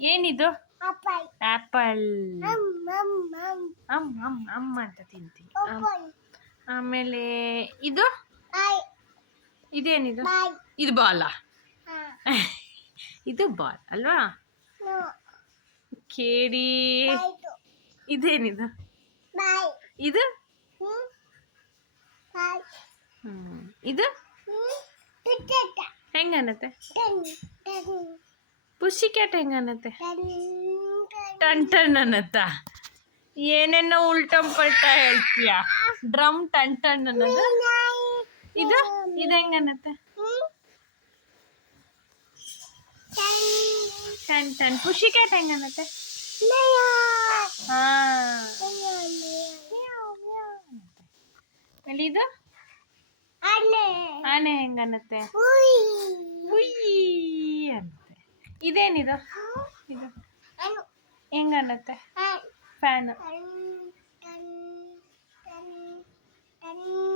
ಏನಿದು? ಆಪಲ್. ಅಮ್ಮ ಅಂತ ತಿಂತೀನಿ. ಆಮೇಲೆ ಇದು ಇದೇನಿದು? ಇದು ಬಾಲ. ಇದು ಬಾಲ್ ಅಲ್ವಾ? ಕೇಳಿ ಇದೇನಿದು? ಇದು ಇದು ಹೆಂಗನ್ನತ್ತೆ? ಪುಷಿ ಕ್ಯಾಟ್ ಹೆಂಗನ್ನತ್ತೆ? ಟನ್ ಟನ್ ಅನ್ನತ್ತ. ಏನೇನೋ ಉಲ್ಟಂ ಪಲ್ಟ ಹೇಳ್ತೀಯ. ಡ್ರಮ್ ಟನ್ ಟನ್ ಅನ್ನೋದು. ಇದು ಇದು ಹೆಂಗನ್ನತ್ತೆ? ಟನ್ ಟನ್. ಪುಷಿ ಕ್ಯಾಟ್ ಹೆಂಗನ್ನತ್ತೆ? ಹಾ. ಇದು ಆನೆ ಹೆಂಗನ್ನತ್ತೆ? ಉಯ್ಯಿ ಅಂತೆ. ಇದೇನಿದು? ಇದು ಹೆಂಗನ್ನತ್ತೆ? ಫ್ಯಾನ್.